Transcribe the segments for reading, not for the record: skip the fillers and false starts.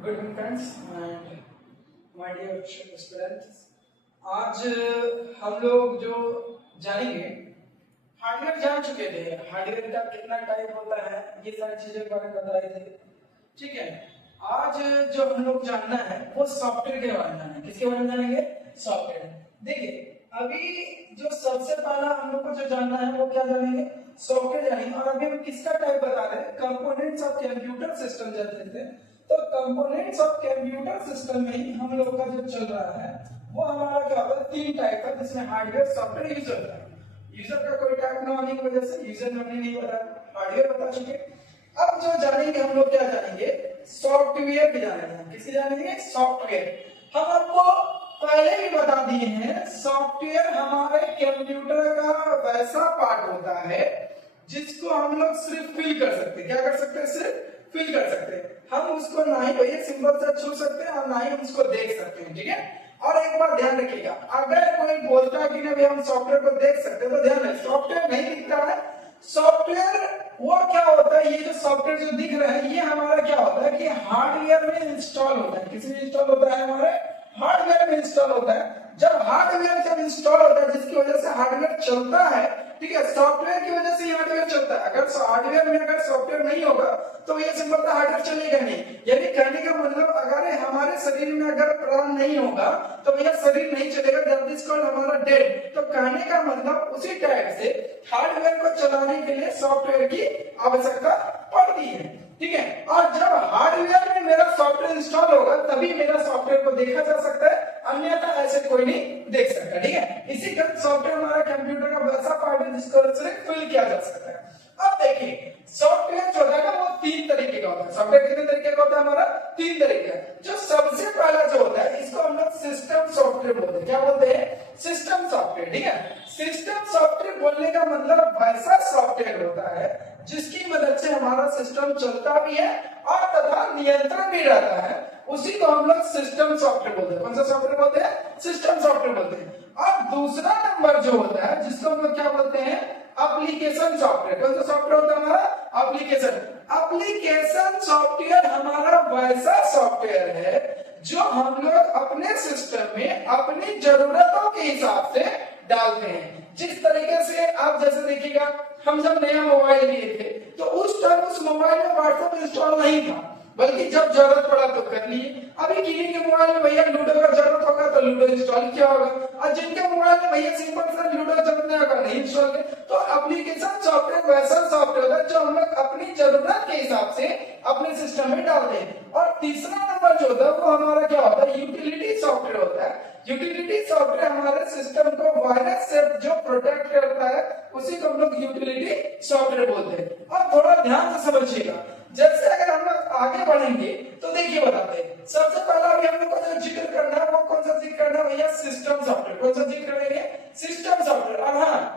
Good evening friends and my dear students. आज हम लोग जो जानेंगे, हार्डवेयर जान चुके थे, हार्डवेयर का कितना टाइप होता है, ये सारी चीजें के बारे में बता रहे थे। ठीक है, आज जो हम लोग जानना है वो सॉफ्टवेयर के बारे में जाना है। किसके बारे में जानेंगे? सॉफ्टवेयर। देखिए, अभी जो सबसे पहला हम लोग को जो जानना है वो क्या जानेंगे? सॉफ्टवेयर जानेंगे। और अभी हम किसका टाइप बता रहे हैं? कंपोनेंट्स ऑफ कंप्यूटर सिस्टम जानते थे। तो कंपोनेंट्स ऑफ कंप्यूटर सिस्टम में ही हम लोग का जो चल रहा है वो हमारा क्या होता है? तीन टाइप का, जिसमें हार्डवेयर, सॉफ्टवेयर, यूजर का। यूजर का कोई टाइप ना होने की वजह से यूजर ने नहीं बताया, हार्डवेयर बता चुके। अब जो जानेंगे हम लोग क्या जानेंगे? सॉफ्टवेयर भी जानेंगे। किसके जानेंगे? सॉफ्टवेयर। हम आपको पहले भी बता दिए हैं, सॉफ्टवेयर हमारे कंप्यूटर का वैसा पार्ट होता है जिसको हम लोग सिर्फ फिल कर सकते हैं। क्या कर सकते हैं? सिर्फ फिल कर सकते हैं। हम उसको ना ही भैया सिंबल से छू सकते हैं और ना ही हम उसको देख सकते हैं। ठीक है, और एक बार ध्यान रखिएगा, अगर कोई बोलता है कि नहीं हम सॉफ्टवेयर को देख सकते हैं, तो ध्यान रखिए, सॉफ्टवेयर नहीं दिखता है। सॉफ्टवेयर वो क्या होता है? ये जो सॉफ्टवेयर जो दिख रहा है ये हमारा क्या होता है कि हार्डवेयर में इंस्टॉल होता है। किस में इंस्टॉल होता है? हमारे हार्डवेयर में इंस्टॉल होता है। जब इंस्टॉल होता है, जिसकी वजह से हार्डवेयर चलता है, ठीक है, सॉफ्टवेयर की वजह से ही हार्डवेयर चलता है। अगर हार्डवेयर में अगर सॉफ्टवेयर नहीं होगा तो ये सिंपल था, हार्डवेयर चलेगा नहीं। यानी कहने का मतलब, अगर हमारे शरीर में अगर प्राण नहीं होगा तो भैया शरीर नहीं चलेगा, दैट इज कॉल्ड हमारा डेड। तो कहने का मतलब उसी टाइप से हार्डवेयर को चलाने के लिए सॉफ्टवेयर की आवश्यकता पड़ती है। ठीक है, और जब हार्डवेयर में मेरा सॉफ्टवेयर इंस्टॉल होगा तभी मेरा सॉफ्टवेयर को देखा जा सकता है, अन्यथा ऐसे कोई नहीं देख सकता। ठीक है, इसी कारण सॉफ्टवेयर हमारा कंप्यूटर का वैसा पार्ट है जिसको सिर्फ फिल किया जा सकता है। अब देखिए, सॉफ्टवेयर जो है ना वो तीन तरीके का होता है। सॉफ्टवेयर कितने तरीके का होता है? हमारा तीन तरीके का। जो सबसे पहला जो होता है इसको हम लोग सिस्टम सॉफ्टवेयर बोलते हैं। क्या बोलते हैं? System software. ठीक है, सिस्टम सॉफ्टवेयर बोलने का मतलब वैसा सॉफ्टवेयर होता है जिसकी मदद से हमारा सिस्टम चलता भी है और तथा नियंत्रण भी रहता है। उसी को हम लोग सिस्टम सॉफ्टवेयर बोलते हैं। कौन सा सॉफ्टवेयर बोलते हैं? सिस्टम सॉफ्टवेयर बोलते हैं। और दूसरा नंबर जो होता है जिसको हम लोग क्या बोलते हैं? Application software. कौन सा सॉफ्टवेयर होता है हमारा? एप्लीकेशन। एप्लीकेशन सॉफ्टवेयर हमारा वैसा सॉफ्टवेयर है जो हम लोग अपने सिस्टम में अपनी जरूरतों के हिसाब से डालते हैं। जिस तरीके से आप जैसे देखिएगा, हम जब नया मोबाइल लिए थे तो उस टाइम उस मोबाइल में व्हाट्सएप इंस्टॉल नहीं था, बल्कि जब जरूरत पड़ा तो कर लिए। अभी किसी के मोबाइल में भैया लूडो का जरूरत होगा तो लूडो इंस्टॉल किया होगा, और जिनके मोबाइल में भैया सिंपल सा लूडो जरूरत नहीं होगा, नहीं इंस्टॉल किया। तो एप्लीकेशन सॉफ्टवेयर वैसा सॉफ्टवेयर है जो हम लोग अपनी जरूरत के हिसाब से अपने सिस्टम में डालते हैं। और तीसरा नंबर जो होता है वो हमारा क्या होता है? यूटिलिटी सॉफ्टवेयर होता है। यूटिलिटी सॉफ्टवेयर हमारे सिस्टम को वायरस से जो प्रोटेक्ट करता है उसी को हम लोग यूटिलिटी सॉफ्टवेयर बोलते हैं। और थोड़ा ध्यान से समझिएगा, जैसे अगर हम लोग आगे बढ़ेंगे तो देखिए बताते हैं। सबसे पहला अभी हम लोग को जो जिक्र करना है वो कौन सा जिक्र करना है भैया? System software. कौन सा जिक्र करेंगे? System software. और हाँ,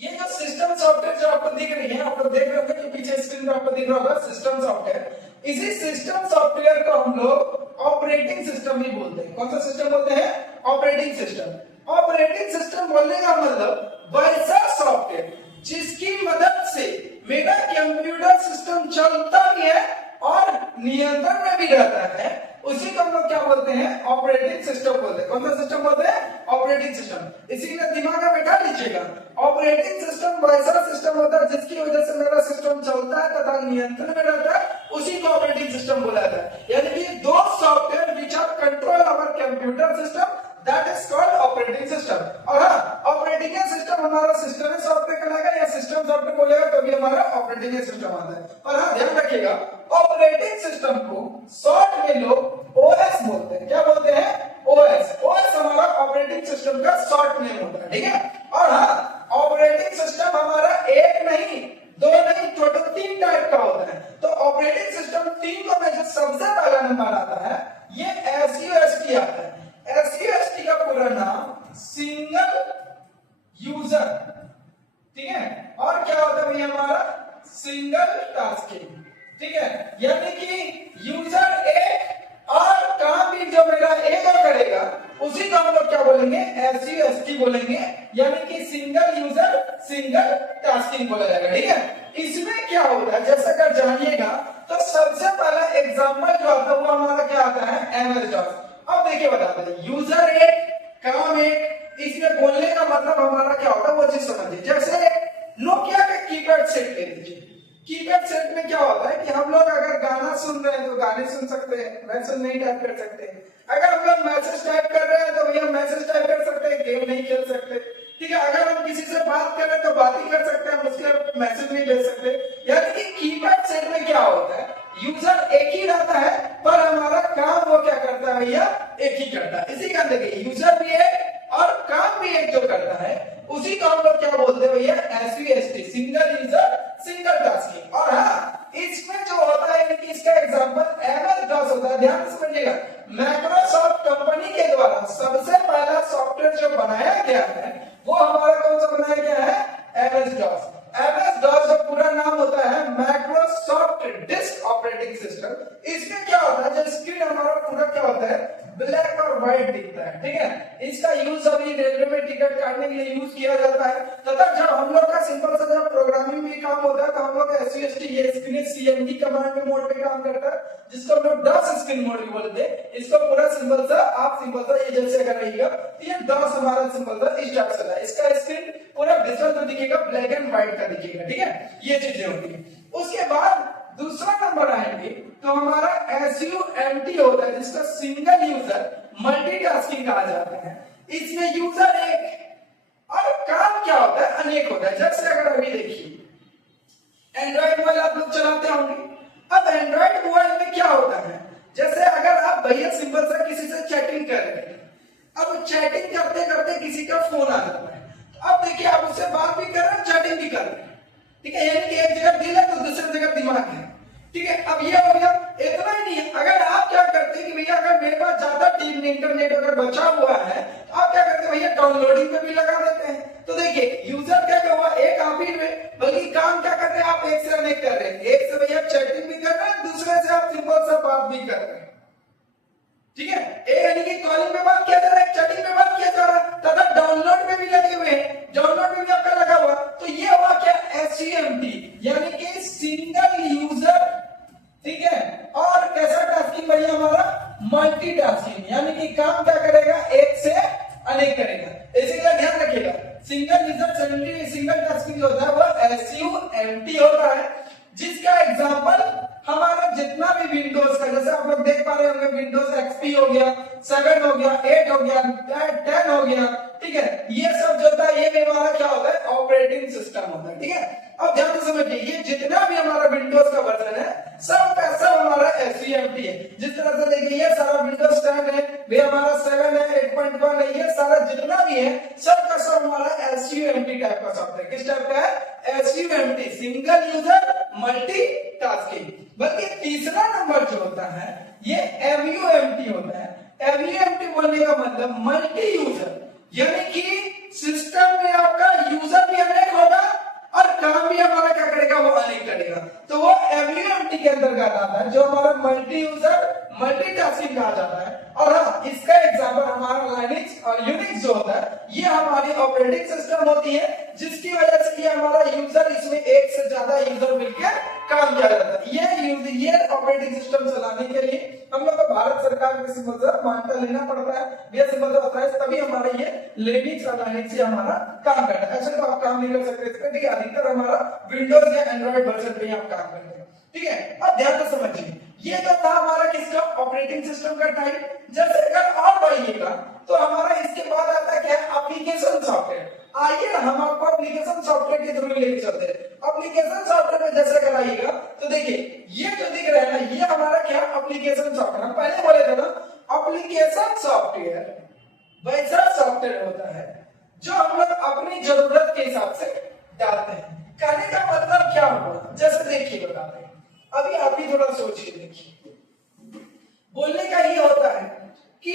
ये जो सिस्टम सॉफ्टवेयर जो आपको दिख रही है, आप लोग देख रहे होंगे कि पीछे स्क्रीन पे आपको दिख रहा होगा सिस्टम सॉफ्टवेयर। इसी सिस्टम सॉफ्टवेयर को हम लोग ऑपरेटिंग सिस्टम भी बोलते हैं। कौन सा सिस्टम बोलते हैं? Operating system. ऑपरेटिंग सिस्टम बोलने का मतलब वैसा सॉफ्टवेयर जिसकी मदद से मेरा कंप्यूटर सिस्टम चलता भी है और नियंत्रण में भी रहता है, उसी को हम लोग क्या बोलते हैं? ऑपरेटिंग सिस्टम बोलते हैं। कौन सा सिस्टम बोलते हैं? Operating system. इसीलिए दिमाग में बैठा लीजिएगा, ऑपरेटिंग सिस्टम वैसा सिस्टम होता है जिसकी वजह से मेरा सिस्टम चलता है तथा नियंत्रण में रहता है, उसी को ऑपरेटिंग सिस्टम बोला जाता है। यानी कि दो software which are control our computer system, that is called operating system. और हाँ, ऑपरेटिंग सिस्टम हमारा सिस्टम सॉफ्टवेयर कहलाएगा या सिस्टम सॉफ्टवेयर बोलेगा तभी हमारा ऑपरेटिंग सिस्टम आता है। और हाँ, ध्यान रखिएगा, ऑपरेटिंग सिस्टम को शॉर्ट में लोग ओएस बोलते हैं। क्या बोलते हैं? ओएस। ओएस हमारा ऑपरेटिंग सिस्टम का शॉर्ट नेम होता है। ठीक है, और हाँ, ऑपरेटिंग सिस्टम हमारा एक नहीं, दो नहीं, टोटल तीन टाइप का होता है। तो ऑपरेटिंग सिस्टम तीन को में जो सबसे पहला नंबर आता है ये एसयूएसटी आता है। एसयूएसटी का पूरा नाम सिंगल यूजर। ठीक है, और क्या होता है भैया? हमारा सिंगल टास्किंग। ठीक है, यानी कि यूजर एक और काम भी जो मेरा एक और करेगा उसी को हम लोग क्या बोलेंगे? एसयूएसटी बोलेंगे, यानी कि सिंगल यूजर सिंगल टास्किंग बोला जाएगा। ठीक है, इसमें क्या होता है जैसा कर जानिएगा, तो सबसे पहला एग्जांपल जो आता है वो हमारा क्या आता है, एमएस डॉस। अब देखिए बताते हैं, यूजर एक, काम एक, इसमें बोलने का मतलब हमारा क्या होता है वो चीज समझिए। जैसे नोकिया का कीपैड सेट ले लीजिए, कीपैड सेट में क्या होता है कि हम लोग अगर गाना सुन रहे हैं तो गाने सुन सकते हैं, मैसेज नहीं टाइप कर सकते हैं। अगर हम लोग मैसेज टाइप कर रहे हैं तो भैया मैसेज टाइप कर सकते हैं, गेम नहीं खेल सकते, ठीक है। अगर हम किसी से बात कर रहे हैं तो बात ही कर सकते हैं, उसके मैसेज नहीं भेज सकते। यानी कि कीपैड सेट में क्या होता है, यूजर एक ही रहता है पर हमारा काम वो क्या करता है भैया, एक ही करता है। इसी का देखिए यूजर भी एक और काम भी एक जो करता है उसी को हम लोग क्या बोलते हैं भैया, एसवीएसटी, सिंगल यूजर सिंगल टास्किंग। और हाँ, इसमें जो होता है कि इसका एग्जांपल एमएस डॉस होता है। ध्यान से समझिएगा, माइक्रोसॉफ्ट कंपनी के द्वारा सबसे पहला सॉफ्टवेयर जो बनाया गया है वो हमारा कौन सा बनाया गया है, एमएस डॉस। एमएस डॉस का पूरा नाम होता है माइक्रोसॉफ्ट डिस्क ऑपरेटिंग सिस्टम। इसमें क्या होता है, जो स्क्रीन हमारा पूरा क्या होता है, ब्लैक और व्हाइट दिखता है, ठीक है। इसका यूज अभी रेलवे में टिकट काटने के लिए यूज किया जाता है। तथा जब हम लोग का सिंपल सा जब प्रोग्रामिंग में काम होता है तो हम लोग एसवीएसटी ये स्क्रीन सीएमडी कमांड के मोड पे काम करता है, जिसको हम लोग डॉस स्क्रीन मोड भी बोलते हैं। इसको पूरा सिंपल सा आप सिंपल सा ये जैसे अगर रहिएगा तो ये डॉस हमारा सिंपल सा इस टाइप से है। इसका स्क्रीन पूरा डिजिटल तो दिखेगा, ब्लैक एंड व्हाइट का दिखेगा, ठीक है। ये चीजें होती है। उसके बाद दूसरा नंबर आएंगे तो हमारा एसयूएमटी होता है, जिसका सिंगल यूजर मल्टीटास्किंग कहा जाता है। इसमें यूजर एक और काम क्या होता है, अनेक होता है। जैसे अगर अभी देखिए एंड्रॉइड मोबाइल आप लोग चलाते होंगे। अब एंड्रॉइड मोबाइल में क्या होता है, जैसे अगर आप भैया सिंपल सा किसी से चैटिंग कर रहे हैं, अब चैटिंग करते करते किसी का फोन आ जाता है, तो अब देखिए आप उससे बात भी कर रहे हैं, चैटिंग भी कर रहे हैं, ठीक है। यानी कि एक जगह दिल है तो दूसरी जगह दिमाग है, ठीक है। अब ये हो गया, इतना ही नहीं है। अगर आप क्या करते हैं कि भैया अगर मेरे पास ज्यादा टीम इंटरनेट अगर बचा हुआ है तो आप क्या करते हैं भैया, डाउनलोडिंग पे भी लगा देते हैं। तो देखिए यूजर क्या हुआ, एक आप ही में, बल्कि काम क्या कर रहे हैं आप, एक से अनेक कर रहे हैं। एक से भैया चैटिंग भी कर रहे हैं, दूसरे से आप सिंपल सा बात भी कर रहे हैं, ठीक है। एक यानी कि कॉलिंग पे बात किया जा रहा है, चैटिंग पे बात किया जा रहा है, तथा डाउनलोड में भी लगे हुए हैं, डाउनलोड में भी आपका लगा हुआ। तो ये हुआ क्या, एसयूएमटी, यानी कि सिंगल यूजर, ठीक है। और कैसा टास्किंग भैया हमारा, मल्टीटास्किंग, यानी कि काम क्या करेगा, एक से अनेक करेगा। इसी का ध्यान रखिएगा, सिंगल यूजर सिंगल टास्किंग होता है वो एसयूएमटी होता है, जिसका एग्जांपल हमारा जितना भी विंडोज का, जैसे आप लोग देख पा रहे होंगे विंडोज एक्सपी हो गया, 7 हो गया, 8 हो गया, 10 हो गया, ठीक है। ये सब जो होता है ये भी हमारा क्या होता है, ऑपरेटिंग सिस्टम होता है, ठीक है। अब ध्यान से समझिए, ये जितना भी हमारा विंडोज का वर्जन है सब का सब हमारा एसयूएमटी है। जिस तरह से देखिए ये सारा विंडोज 10 है, भी हमारा 7 है, 8.1 है, ये सारा जितना भी है सब का सब हमारा एसयूएमटी टाइप का सॉफ्टवेयर। किस टाइप का है, एसयूएमटी, सिंगल यूजर मल्टीटास्किंग। बल्कि तीसरा नंबर जो होता है ये एमयूएमटी होता है। एमयूएमटी बोलने का मतलब मल्टी यूजर, यानी कि सिस्टम में आपका यूजर भी अनेक होगा और काम भी हमारा क्या करेगा, वो अनेक करेगा। तो वो एमयूएमटी के अंतर्गत आता है, जो हमारा मल्टी यूजर मल्टीटास्किंग कहा जाता है। और हाँ, इसका एग्जांपल हमारा लाइनक्स और यूनिक्स जो होता है ये हमारी ऑपरेटिंग सिस्टम होती है, जिसकी वजह से ये हमारा यूजर, इसमें एक से ज्यादा यूजर मिलकर काम किया जाता है। ये ऑपरेटिंग सिस्टम चलाने के लिए हम लोग को भारत सरकार के सिंपल सा मान्यता लेना पड़ता है, ये सिंपल सा होता है, तभी हमारा ये लिनक्स और लाइनक्स से हमारा काम करता है। ऐसे तो आप काम नहीं कर सकते इसमें, ठीक है। अधिकतर हमारा विंडोज या एंड्रॉइड वर्जन पे ही आप काम करते हैं, ठीक है। अब ध्यान से समझिए, ये तो था हमारा किसका, ऑपरेटिंग सिस्टम का टाइप। जैसे अगर और बढ़िएगा तो हमारा इसके बाद आता है क्या, एप्लीकेशन सॉफ्टवेयर। आइए हम आपको एप्लीकेशन सॉफ्टवेयर के थ्रू लेके चलते हैं। एप्लीकेशन सॉफ्टवेयर में जैसे अगर आइएगा तो देखिए ये जो दिख रहा है ना, ये हमारा क्या, एप्लीकेशन सॉफ्टवेयर। हम पहले बोले थे ना, एप्लीकेशन सॉफ्टवेयर वैसा सॉफ्टवेयर होता है जो हम लोग अपनी जरूरत के हिसाब से डालते हैं। कहने का मतलब क्या हुआ, जैसे देखिए बताते हैं, अभी आप भी थोड़ा सोचिए, देखिए बोलने का ये होता है कि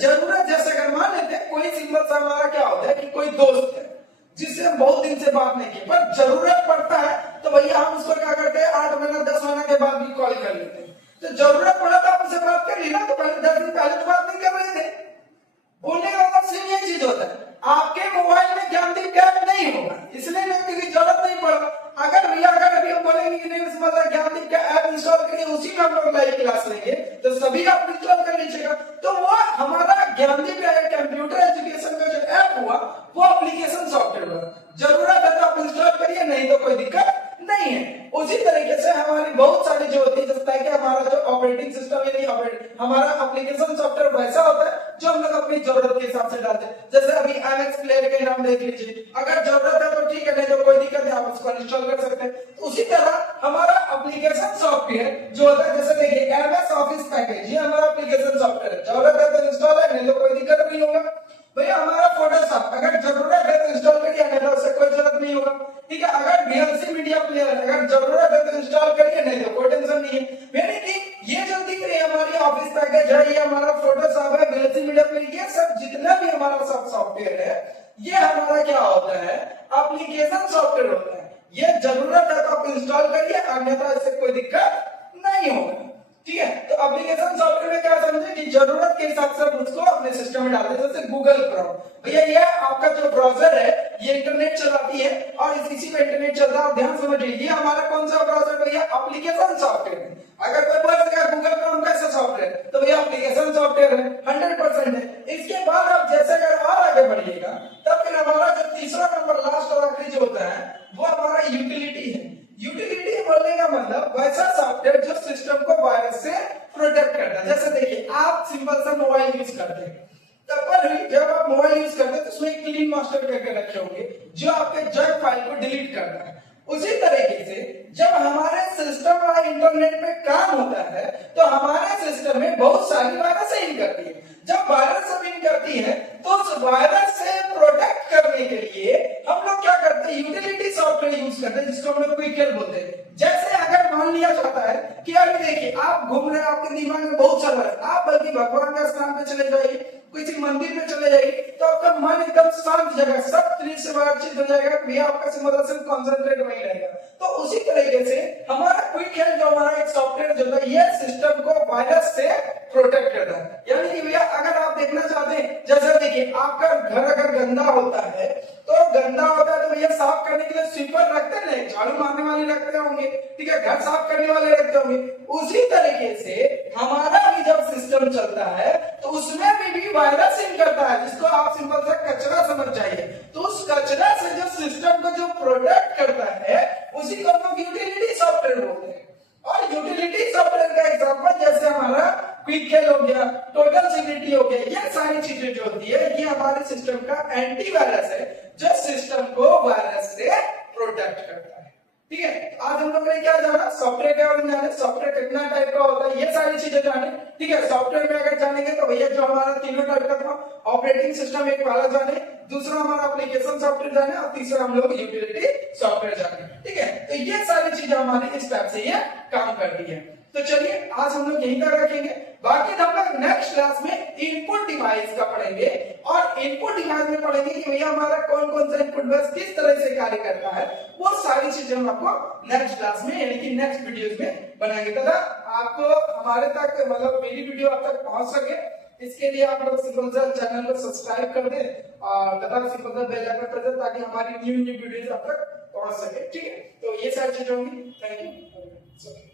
जरूरत, जैसे अगर मान लेते हैं कोई सिंपल सा हमारा क्या होता है कि कोई दोस्त है जिससे हम बहुत दिन से बात नहीं किए, पर जरूरत पड़ता है तो भैया हम उसको क्या करते हैं, 8 महीना 10 महीना के बाद भी कॉल कर लेते हैं। तो जरूरत पड़ा तो आप उससे बात कर ली ना, तो पहले 10 दिन पहले तो बात नहीं कर रहे थे। बोलने का मतलब सेम ये चीज होता है, आपके मोबाइल में ज्ञानदीप ऐप नहीं होगा, इसलिए नहीं की जरूरत नहीं पड़ा। अगर भैया अगर अभी हम बोलेंगे कि नहीं, मतलब ज्ञानदीप का ऐप इंस्टॉल करिए, उसी में हम लोग लाइव क्लास लेंगे, तो सभी आप इंस्टॉल कर लीजिएगा। तो वो हमारा ज्ञानदीप कंप्यूटर एजुकेशन का जो ऐप हुआ वो एप्लीकेशन सॉफ्टवेयर हुआ। जरूरत है तो आप इंस्टॉल करिए, नहीं तो कोई दिक्कत नहीं है। उसी तरीके से हमारी बहुत सारी जो होती है, जैसे कि हमारा जो ऑपरेटिंग सिस्टम हमारा एप्लीकेशन सॉफ्टवेयर वैसा होता है जो हम लोग अपनी जरूरत के हिसाब से डालते हैं। जैसे अभी एमएक्स प्लेयर का नाम देख लीजिए, अगर जरूरत है तो ठीक है, नहीं तो कोई दिक्कत नहीं, आप उसको इंस्टॉल कर सकते हैं। तो उसी तरह हमारा एप्लीकेशन सॉफ्टवेयर जो होता है, जैसे देखिए एमएस ऑफिस पैकेज, ये हमारा एप्लीकेशन सॉफ्टवेयर है, जरूरत है तो इंस्टॉल है, नहीं तो कोई दिक्कत नहीं होगा। भैया हमारा फोटोशॉप, अगर जरूरत है तो इंस्टॉल करिए, नहीं तो उससे कोई जरूरत नहीं होगा। ठीक है, अगर वीएलसी मीडिया प्लेयर अगर जरूरत है तो इंस्टॉल करिए, नहीं तो कोई टेंशन नहीं है। यानी कि ये जो दिख रही है हमारी ऑफिस पैकेज है, ये हमारा फोटोशॉप है, वीएलसी मीडिया प्लेयर, ये सब जितना भी हमारा सब सॉफ्टवेयर है, ये हमारा क्या होता है, एप्लीकेशन सॉफ्टवेयर होता है। ये जरूरत है तो आप इंस्टॉल करिए, अन्यथा इससे कोई दिक्कत नहीं होगा। ठीक है, तो एप्लीकेशन सॉफ्टवेयर में क्या समझे कि जरूरत के हिसाब से आप उसको अपने सिस्टम में डालते हैं। जैसे गूगल क्रोम, भैया ये आपका जो ब्राउजर है, ये इंटरनेट चलाती है और इसी पे इंटरनेट चल रहा है। ध्यान समझिए, ये हमारा कौन सा ब्राउजर भैया, एप्लीकेशन सॉफ्टवेयर है। अगर कोई बोलेगा गूगल क्रोम कैसा सॉफ्टवेयर, तो भैया एप्लीकेशन सॉफ्टवेयर है, 100% है। इसके बाद आप जैसे अगर और आगे बढ़िएगा, तब फिर हमारा जो तीसरा नंबर लास्ट और आखिरी जो होता है वो हमारा यूटिलिटी है। यूटिलिटी बोलने का मतलब वैसा सॉफ्टवेयर जो सिस्टम को वायरस से प्रोटेक्ट करता है। जैसे देखिए आप सिंपल सा मोबाइल यूज करते हैं, तब पर जब आप मोबाइल यूज करते हैं तो उसमें क्लीन मास्टर करके रखे होंगे जो आपके जंक फाइल को डिलीट करता है। उसी तरीके से जब हमारे सिस्टम और इंटरनेट पे काम होता है तो हमारे सिस्टम में बहुत सारी वायरस इन करती है। जब वायरस सब इन करती है तो उस वायरस से प्रोटेक्ट करने के लिए हम लोग क्या करते हैं, यूटिलिटी सॉफ्टवेयर यूज करते हैं, जिसको हम लोग क्विक हेल्प बोलते हैं। जैसे अगर मान लिया जाता है कि अभी देखिए आप घूम रहे हैं, आपके दिमाग में बहुत सारा है, आप बल्कि भगवान के स्थान पे चले जाइए, किसी मंदिर में चले जाइए, तो आपका मन एकदम शांत जगह, सब चीज से बातचीत हो जाएगा, भैया आपका सिर्फ कंसंट्रेट वही रहेगा। तो उसी तरीके से हमारा क्विक हेल्प जो हमारा एक सॉफ्टवेयर जो है, ये सिस्टम को वायरस से प्रोटेक्ट करता है। यानी कि भैया अगर आप देखना चाहते हैं, जैसे देखिए आपका घर अगर गंदा होता है, तो गंदा होता है तो भैया साफ करने के लिए स्वीपर रखते हैं, झाड़ू मारने वाले रखते होंगे, ठीक है, घर साफ करने वाले रखते होंगे। उसी तरीके से हमारा भी जब सिस्टम चलता है तो उसमें भी वायरस इन करता है, जिसको आप सिंपल सा कचरा समझ जाइए। तो उस कचरा से जो सिस्टम को जो प्रोटेक्ट करता है उसी को हम यूटिलिटी सॉफ्टवेयर बोलते हैं। और यूटिलिटी सॉफ्टवेयर का एग्जांपल जैसे हमारा क्विक हेल्प हो गया, टोटल सिक्योरिटी हो गया, ये सारी चीजें जो होती है ये हमारे सिस्टम का एंटीवायरस है जो सिस्टम को वायरस से प्रोटेक्ट करता है। ठीक है, आज हम लोग ने क्या जाना, सॉफ्टवेयर के बारे में जाने, सॉफ्टवेयर कितना टाइप का होता है, ये सारी चीजें जाने। ठीक है, सॉफ्टवेयर में अगर जानेंगे तो भैया जो हमारा तीनों टाइप का था, ऑपरेटिंग सिस्टम एक वाला जाने, दूसरा हमारा एप्लीकेशन सॉफ्टवेयर जाने और तीसरा हम लोग यूटिलिटी सॉफ्टवेयर जाने। ठीक है, तो ये सारी चीजें हमारी इस टाइप से ये काम करती है। तो चलिए आज हम लोग यहीं तक रखेंगे, बाकी हम लोग नेक्स्ट क्लास में इनपुट डिवाइस का पढ़ेंगे और इनपुट डिवाइस में पढ़ेंगे कि भैया हमारा कौन कौन सा इनपुट डिवाइस किस तरह से कार्य करता है। वो सारी चीजें हम आपको नेक्स्ट क्लास में यानी कि नेक्स्ट वीडियोस में बनाएंगे, तथा आपको हमारे तक मतलब मेरी वीडियो आप तक पहुंच सके इसके लिए आप लोग सिंपल सा चैनल को सब्सक्राइब कर दें और तथा सिंपल सा बेल आइकन प्रेस करें ताकि हमारी न्यू वीडियोस आप तक पहुंच सके। ठीक है, तो ये सारी चीजें होंगी। Thank you.